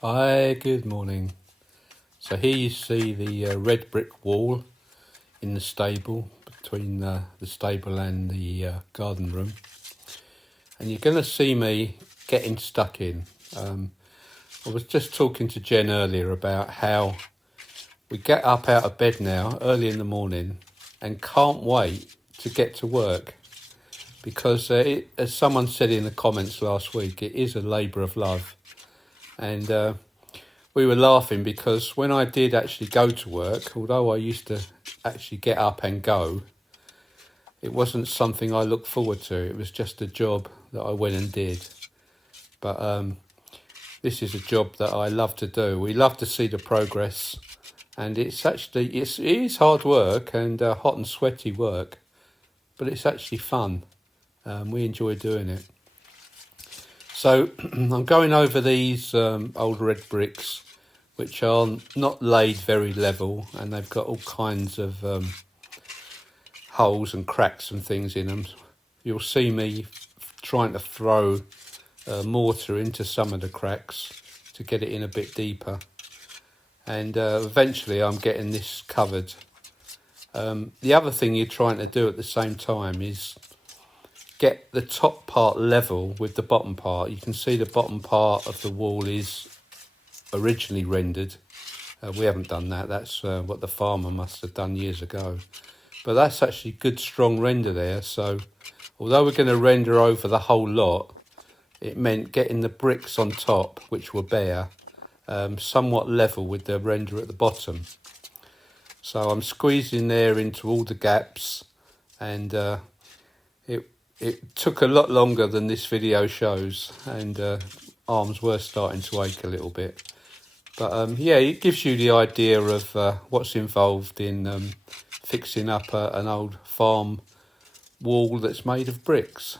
Hi, good morning. So here you see the red brick wall in the stable, between the stable and the garden room. And you're going to see me getting stuck in. I was just talking to Jen earlier about how we get up out of bed now early in the morning and can't wait to get to work. Because as someone said in the comments last week, it is a labour of love. And we were laughing because when I did actually go to work, although I used to actually get up and go, it wasn't something I looked forward to. It was just a job that I went and did. But this is a job that I love to do. We love to see the progress, and it is hard work and hot and sweaty work, but it's actually fun. We enjoy doing it. So I'm going over these old red bricks, which are not laid very level, and they've got all kinds of holes and cracks and things in them. You'll see me trying to throw mortar into some of the cracks to get it in a bit deeper, and eventually I'm getting this covered. The other thing you're trying to do at the same time is get the top part level with the bottom part. You can see the bottom part of the wall is originally rendered. We haven't done that. That's what the farmer must have done years ago. But that's actually good strong render there. So although we're going to render over the whole lot, it meant getting the bricks on top, which were bare, somewhat level with the render at the bottom. So I'm squeezing there into all the gaps, and it took a lot longer than this video shows, and arms were starting to ache a little bit. But yeah, it gives you the idea of what's involved in fixing up an old farm wall that's made of bricks.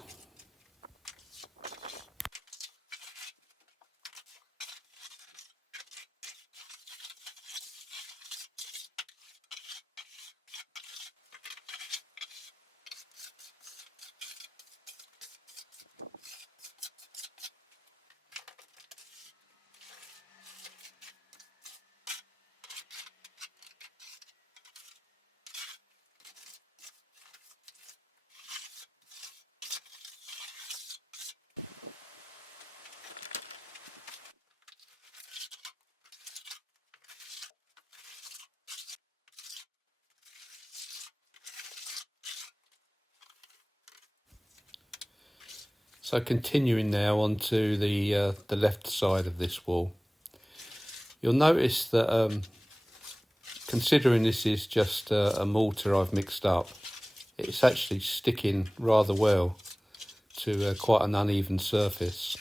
So continuing now onto the left side of this wall, you'll notice that considering this is just a mortar I've mixed up, it's actually sticking rather well to quite an uneven surface.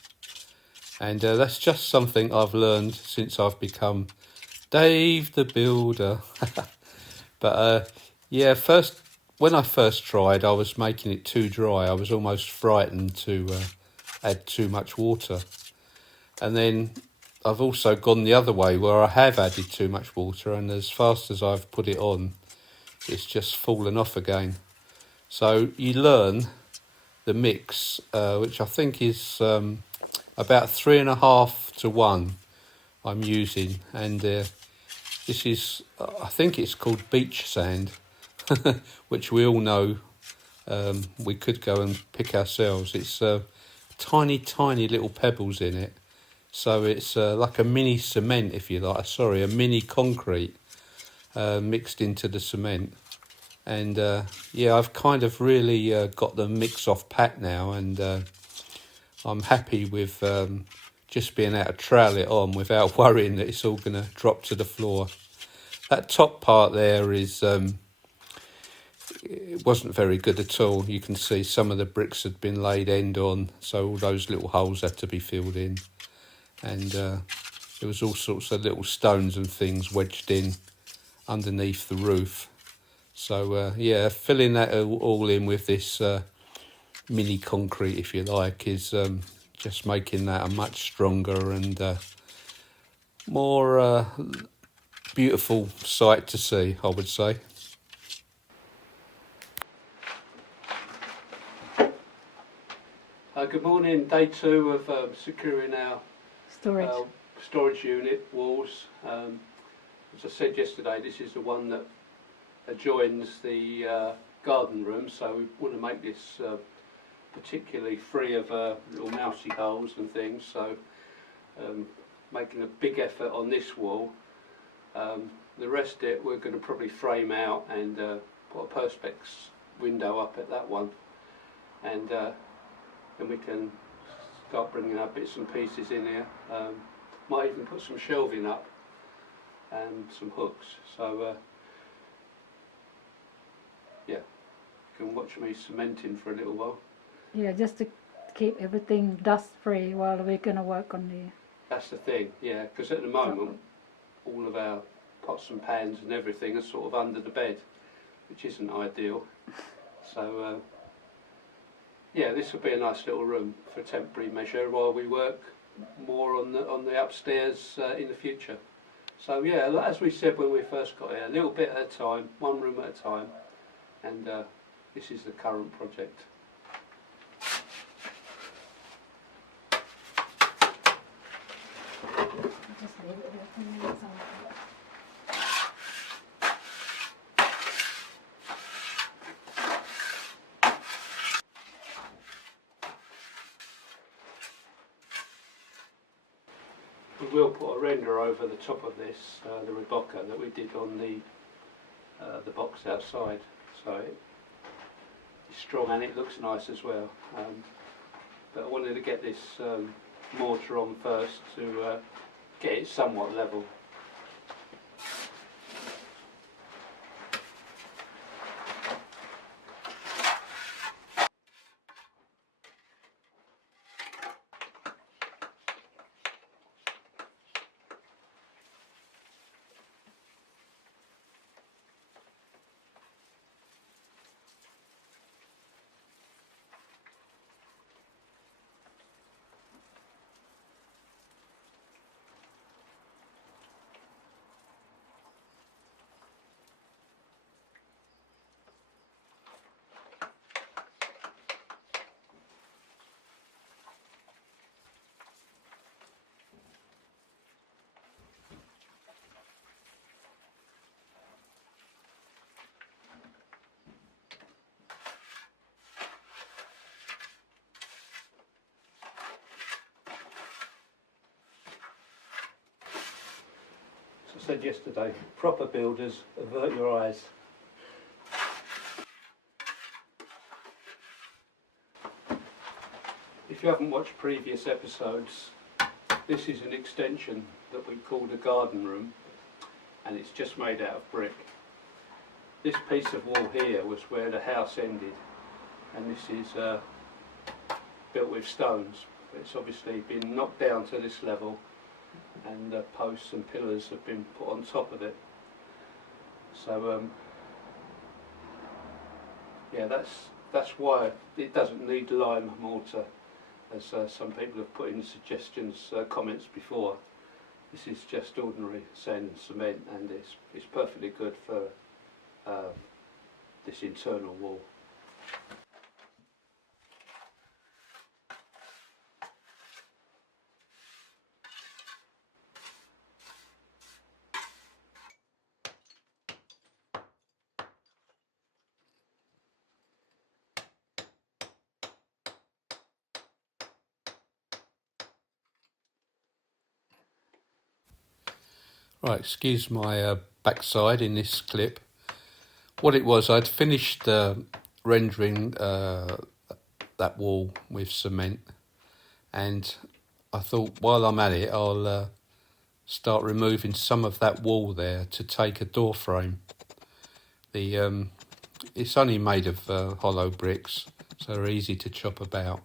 And that's just something I've learned since I've become Dave the Builder. But yeah, when I first tried, I was making it too dry. I was almost frightened to add too much water. And then I've also gone the other way where I have added too much water, and as fast as I've put it on, it's just fallen off again. So you learn the mix, which I think is about 3.5 to 1 I'm using, and this is, I think it's called beach sand, which we all know we could go and pick ourselves. It's tiny little pebbles in it, so it's like a mini cement, if you like, a mini concrete mixed into the cement. And yeah, I've kind of really got the mix off pat now, and I'm happy with just being able to trowel it on without worrying that it's all going to drop to the floor. That top part there is it wasn't very good at all. You can see some of the bricks had been laid end on, so all those little holes had to be filled in, and there was all sorts of little stones and things wedged in underneath the roof. So yeah, filling that all in with this mini concrete, if you like, is just making that a much stronger and more beautiful sight to see, I would say. Good morning. Day 2 of securing our storage. storage unit walls. As I said yesterday, this is the one that adjoins the garden room, so we want to make this particularly free of little mousy holes and things, so making a big effort on this wall. The rest of it we're going to probably frame out and put a perspex window up at that one, and then we can start bringing our bits and pieces in here. Might even put some shelving up and some hooks, so yeah, you can watch me cementing for a little while. Yeah, just to keep everything dust free while we're going to work on the... That's the thing, yeah, because at the moment all of our pots and pans and everything are sort of under the bed, which isn't ideal. So yeah, this will be a nice little room for a temporary measure while we work more on the upstairs in the future. So yeah, as we said when we first got here, a little bit at a time, one room at a time, and this is the current project. Just leave it there for minutes. We will put a render over the top of this, the Rebocca that we did on the box outside, so it's strong and it looks nice as well. But I wanted to get this mortar on first to get it somewhat level. As I said yesterday, proper builders, avert your eyes. If you haven't watched previous episodes, this is an extension that we called a garden room, and it's just made out of brick. This piece of wall here was where the house ended, and this is built with stones. It's obviously been knocked down to this level, and posts and pillars have been put on top of it. So yeah, that's why it doesn't need lime mortar, as some people have put in suggestions, comments before. This is just ordinary sand and cement, and it's perfectly good for this internal wall. Right, excuse my backside in this clip. What it was, I'd finished rendering that wall with cement, and I thought while I'm at it I'll start removing some of that wall there to take a door frame. It's only made of hollow bricks, so they're easy to chop about.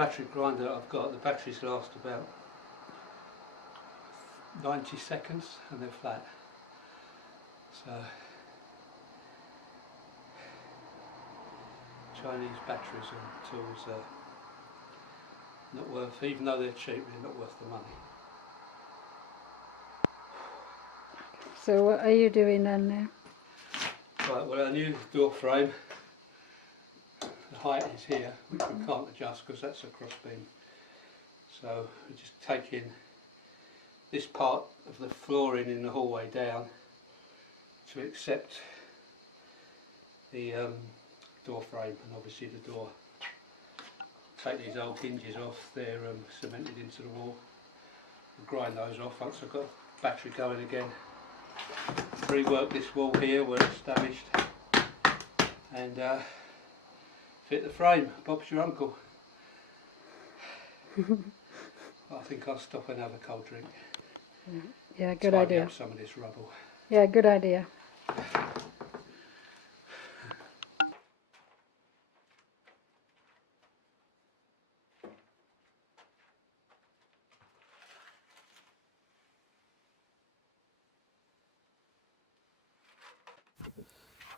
battery grinder that I've got, the batteries last about 90 seconds and they're flat. So Chinese batteries and tools are not worth, even though they're cheap, they're not worth the money. So what are you doing then now? Right, well, our new door frame, the height is here, which we can't adjust because that's a cross beam. So we just take in this part of the flooring in the hallway down to accept the door frame, and obviously the door. Take these old hinges off, they're cemented into the wall. We'll grind those off once I've got the battery going again. Rework this wall here where it's damaged and fit the frame. Bob's your uncle. I think I'll stop and have a cold drink. Yeah, good Tidy idea. up some of this rubble. Yeah, good idea.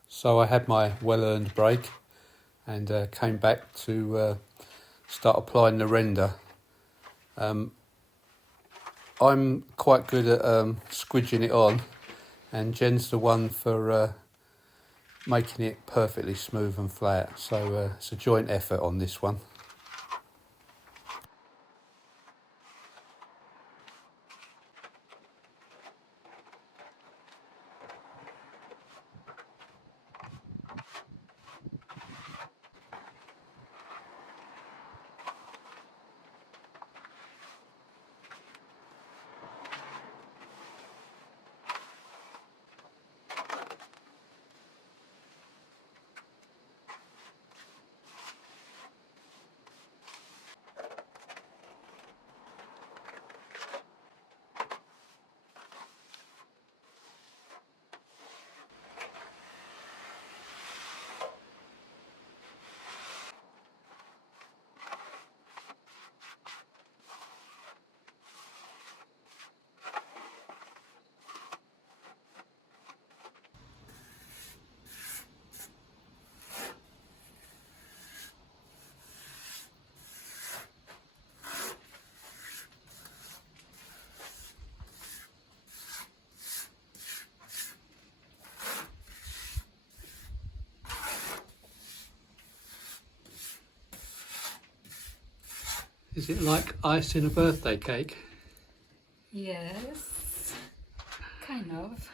So I had my well-earned break and came back to start applying the render. I'm quite good at squidging it on, and Jen's the one for making it perfectly smooth and flat. So it's a joint effort on this one. Is it like ice in a birthday cake? Yes, kind of.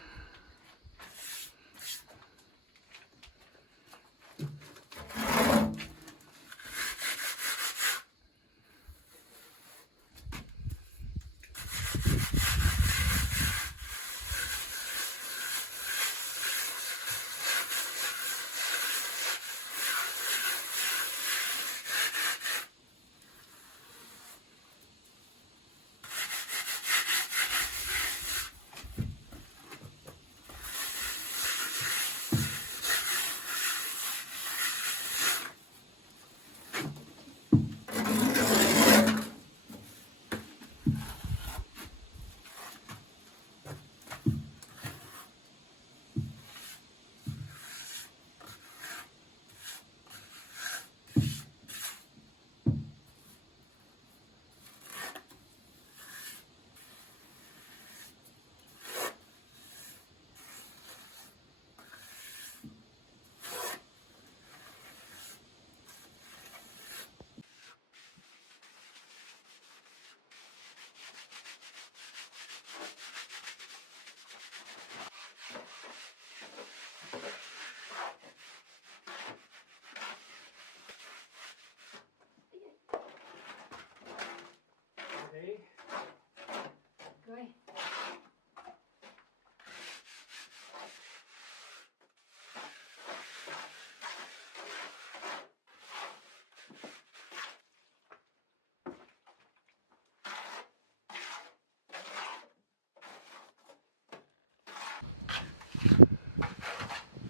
Go ahead.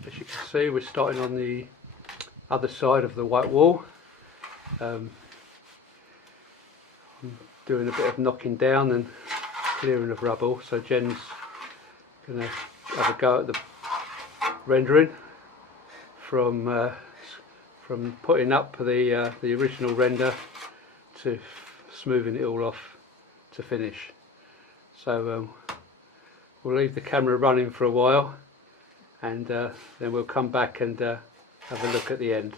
As you can see, we're starting on the other side of the white wall. doing a bit of knocking down and clearing of rubble. So Jen's going to have a go at the rendering from putting up the original render to smoothing it all off to finish. So we'll leave the camera running for a while, and then we'll come back and have a look at the end.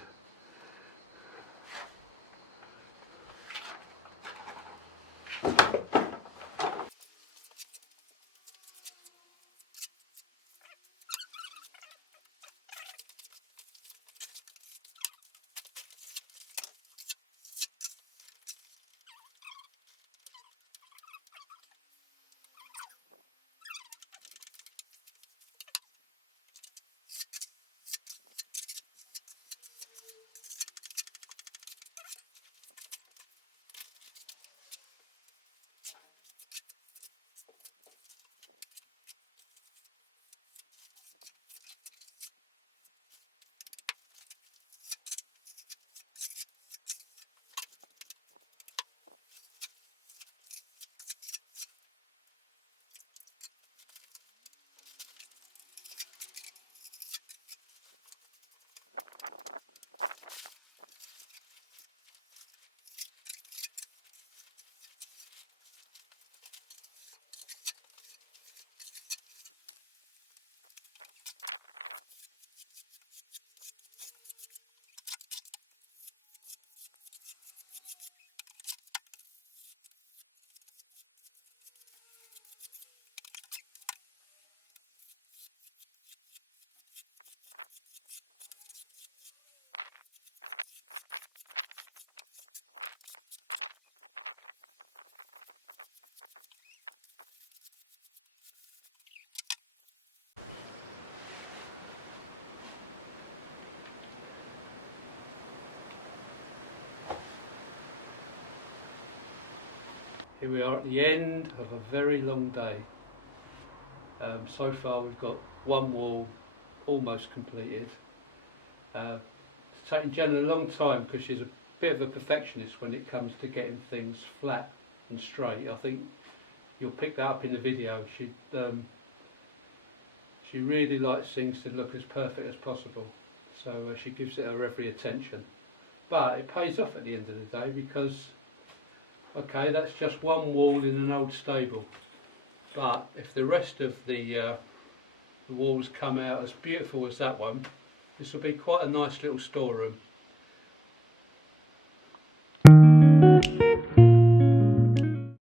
Here we are at the end of a very long day. So far we've got one wall almost completed. It's taken Jen a long time because she's a bit of a perfectionist when it comes to getting things flat and straight. I think you'll pick that up in the video. She really likes things to look as perfect as possible, so she gives it her every attention. But it pays off at the end of the day because, okay, that's just one wall in an old stable, but if the rest of the walls come out as beautiful as that one, this will be quite a nice little storeroom.